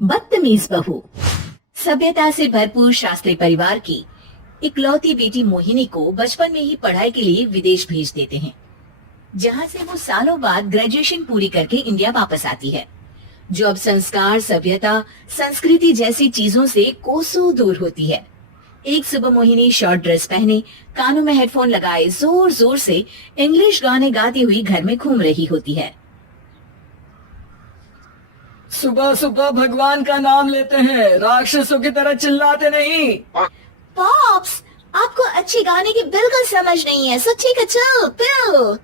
बदतमीज बहू। सभ्यता से भरपूर शास्त्री परिवार की इकलौती बेटी मोहिनी को बचपन में ही पढ़ाई के लिए विदेश भेज देते हैं, जहां से वो सालों बाद ग्रेजुएशन पूरी करके इंडिया वापस आती है, जो अब संस्कार, सभ्यता, संस्कृति जैसी चीजों से कोसों दूर होती है। एक सुबह मोहिनी शॉर्ट ड्रेस पहने, कानों में हेडफोन लगाए जोर जोर से इंग्लिश गाने गाती हुई घर में घूम रही होती है। सुबह सुबह भगवान का नाम लेते हैं, राक्षसों की तरह चिल्लाते नहीं। पॉप्स, आपको अच्छे गाने की बिल्कुल समझ नहीं है, सो ठीक है, चल पिल।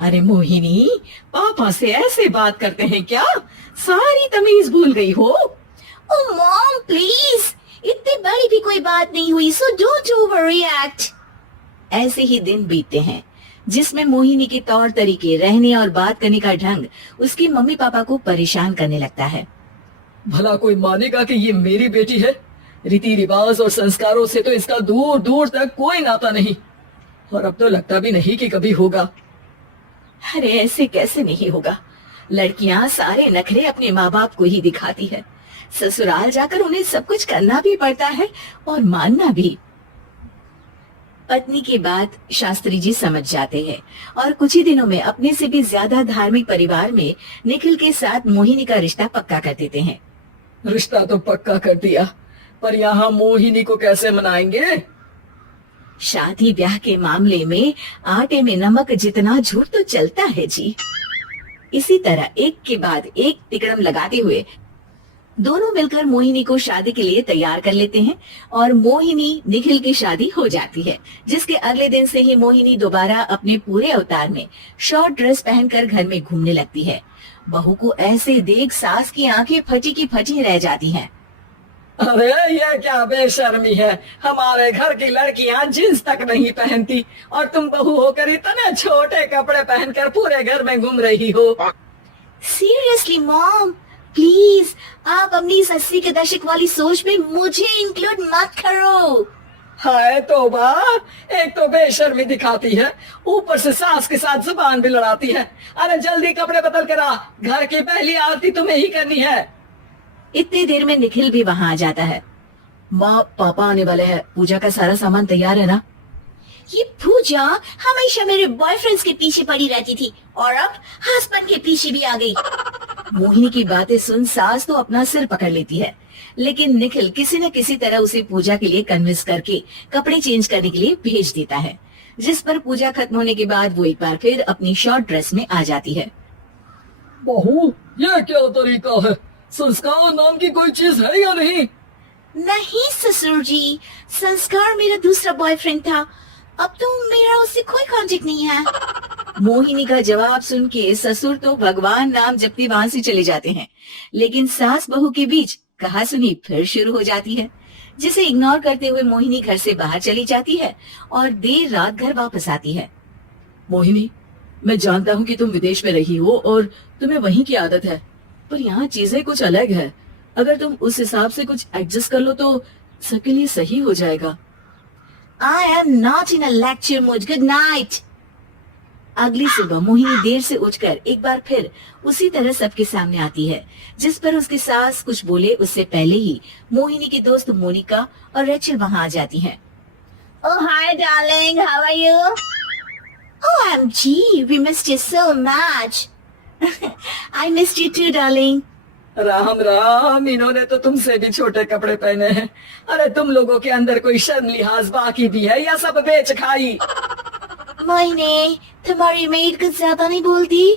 अरे मोहिनी, पापा से ऐसे बात करते हैं क्या? सारी तमीज भूल गई हो। ओह मॉम प्लीज, इतनी बड़ी भी कोई बात नहीं हुई, सो डोंट ओवररिएक्ट। ऐसे ही दिन बीतते हैं जिसमें मोहिनी के तौर तरीके, रहने और बात करने का ढंग उसकी मम्मी पापा को परेशान करने लगता है। भला कोई मानेगा कि ये मेरी बेटी है? रीति रिवाज और संस्कारों से तो इसका दूर दूर तक कोई नाता नहीं, और अब तो लगता भी नहीं कि कभी होगा। अरे ऐसे कैसे नहीं होगा? लड़कियां सारे नखरे अपने माँ बाप को ही दिखाती है। ससुराल जाकर उन्हें सब कुछ करना भी पड़ता है और मानना भी। पत्नी की बात शास्त्री जी समझ जाते हैं और कुछ ही दिनों में अपने से भी ज्यादा धार्मिक परिवार में निखिल के साथ मोहिनी का रिश्ता पक्का कर देते हैं। रिश्ता तो पक्का कर दिया, पर यहाँ मोहिनी को कैसे मनाएंगे? शादी ब्याह के मामले में आटे में नमक जितना झूठ तो चलता है जी। इसी तरह एक के बाद एक तिकड़म लगाते हुए दोनों मिलकर मोहिनी को शादी के लिए तैयार कर लेते हैं और मोहिनी निखिल की शादी हो जाती है, जिसके अगले दिन से ही मोहिनी दोबारा अपने पूरे अवतार में शॉर्ट ड्रेस पहनकर घर में घूमने लगती है। बहू को ऐसे देख सास की आंखें फटी की फटी रह जाती हैं। अरे ये क्या बेशर्मी है, हमारे घर की लड़कियां जींस तक नहीं पहनती और तुम बहू होकर इतने छोटे कपड़े पहनकर पूरे घर में घूम रही हो। सीरियसली मॉम, प्लीज आप अपनी इस 80 के दशक वाली सोच में मुझे इंक्लूड मत करो। हाय तौबा, एक तो बेशर्मी दिखाती है, ऊपर से सास के साथ जुबान भी लड़ाती है। अरे जल्दी कपड़े बदल कर आ, घर की पहली आरती तुम्हें ही करनी है। इतनी देर में निखिल भी वहाँ आ जाता है। माँ, पापा आने वाले हैं, पूजा का सारा सामान तैयार है ना? ये पूजा हमेशा मेरे बॉयफ्रेंड्स के पीछे पड़ी रहती थी और अब हस्बैंड के पीछे भी आ गई। मोहिनी की बातें सुन सास तो अपना सिर पकड़ लेती है, लेकिन निखिल किसी न किसी तरह उसे पूजा के लिए कन्विंस करके कपड़े चेंज करने के लिए भेज देता है, जिस पर पूजा खत्म होने के बाद वो एक बार फिर अपनी शॉर्ट ड्रेस में आ जाती है। बहू, ये क्या तरीका है? संस्कार नाम की कोई चीज है या नहीं? नहीं ससुर जी, संस्कार मेरा दूसरा बॉयफ्रेंड था, अब तो मेरा उससे कोई कांटेक्ट नहीं है। मोहिनी का जवाब सुन के ससुर तो भगवान नाम जपते वहां से चले जाते हैं, लेकिन सास बहू के बीच कहासुनी फिर शुरू हो जाती है, जिसे इग्नोर करते हुए मोहिनी घर से बाहर चली जाती है और देर रात घर वापस आती है। मोहिनी, मैं जानता हूँ कि तुम विदेश में रही हो और तुम्हें वहीं की आदत है, पर यहाँ चीजें कुछ अलग है। अगर तुम उस हिसाब से कुछ एडजस्ट कर लो तो सबके लिए सही हो जाएगा। I am not in a lecture mood. Good night. अगली सुबह मोहिनी देर से उठकर एक बार फिर उसी तरह सबके सामने आती है, जिस पर उसकी सास कुछ बोले उससे पहले ही मोहिनी की दोस्त मोनिका और रेचल वहाँ आ जाती हैं। Oh hi darling, how are you? OMG, we missed you so much. I missed you too darling. Ram Ram, इन्होंने तो तुमसे भी छोटे कपड़े पहने हैं। अरे तुम लोगों के अंदर कोई शर्म लिहाज बाकी भी है या सब बेच खाई? मोहिनी, तुम्हारी मेड कुछ ज्यादा नहीं बोलती।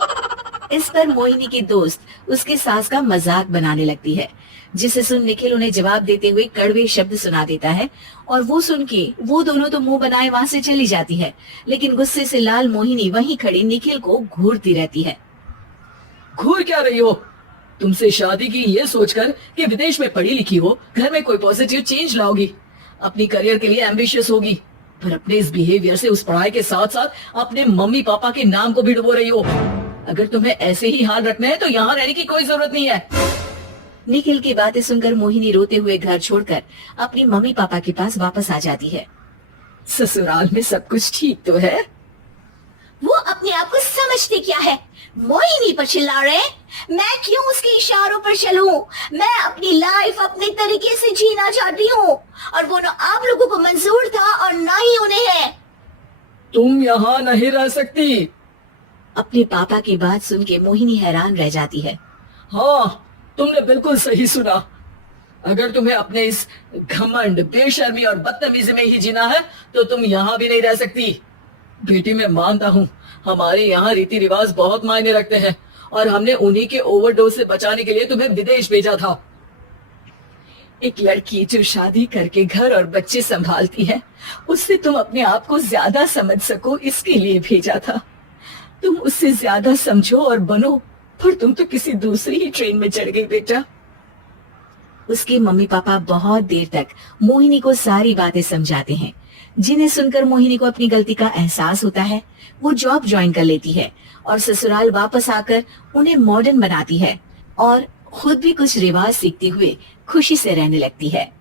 इस पर मोहिनी की दोस्त उसके सास का मजाक बनाने लगती है, जिसे सुन निखिल उन्हें जवाब देते हुए कड़वे शब्द सुना देता है और वो सुन के वो दोनों तो मुंह बनाए वहाँ से चली जाती है, लेकिन गुस्से से लाल मोहिनी वहीं खड़ी निखिल को घूरती रहती है। घूर क्या रही हो? तुमसे शादी की ये सोचकर कि विदेश में पढ़ी लिखी हो, घर में कोई पॉजिटिव चेंज लाओगी, अपनी करियर के लिए एम्बिशियस होगी, पर अपने इस बिहेवियर से उस पढ़ाई के साथ साथ अपने मम्मी पापा के नाम को भी डुबो रही हो। अगर तुम्हें ऐसे ही हाल रखना है तो यहाँ रहने की कोई जरूरत नहीं है। निखिल की बातें सुनकर मोहिनी रोते हुए घर छोड़कर अपनी मम्मी पापा के पास वापस आ जाती है। ससुराल में सब कुछ ठीक तो है? वो अपने आप को समझते क्या है? मोहिनी पर चिल्ला रहे हैं? मैं क्यों उसके इशारों पर चलूं? मैं अपनी लाइफ अपने तरीके से जीना चाहती हूँ और वो ना आप लोगों को मंजूर था और ना ही उन्हें है। तुम यहाँ नहीं रह सकती। अपने पापा की बात सुन के मोहिनी हैरान रह जाती है। हाँ, तुमने बिल्कुल सही सुना। अगर तुम्हें अपने इस घमंड, बेशर्मी और बदतमीजी में ही जीना है तो तुम यहाँ भी नहीं रह सकती। बेटी, मैं मानता हूँ हमारे यहाँ रीति रिवाज बहुत मायने रखते हैं और हमने उन्हीं के ओवरडोज से बचाने के लिए तुम्हें विदेश भेजा था। एक लड़की जो शादी करके घर और बच्चे संभालती है, उससे तुम अपने आप को ज्यादा समझ सको इसके लिए भेजा था। तुम उससे ज्यादा समझो और बनो, पर तुम तो किसी दूसरी ही ट्रेन में चढ़ गई बेटा। उसके मम्मी पापा बहुत देर तक मोहिनी को सारी बातें समझाते हैं, जिन्हें सुनकर मोहिनी को अपनी गलती का एहसास होता है। वो जॉब ज्वाइन कर लेती है और ससुराल वापस आकर उन्हें मॉडर्न बनाती है और खुद भी कुछ रिवाज सीखते हुए खुशी से रहने लगती है।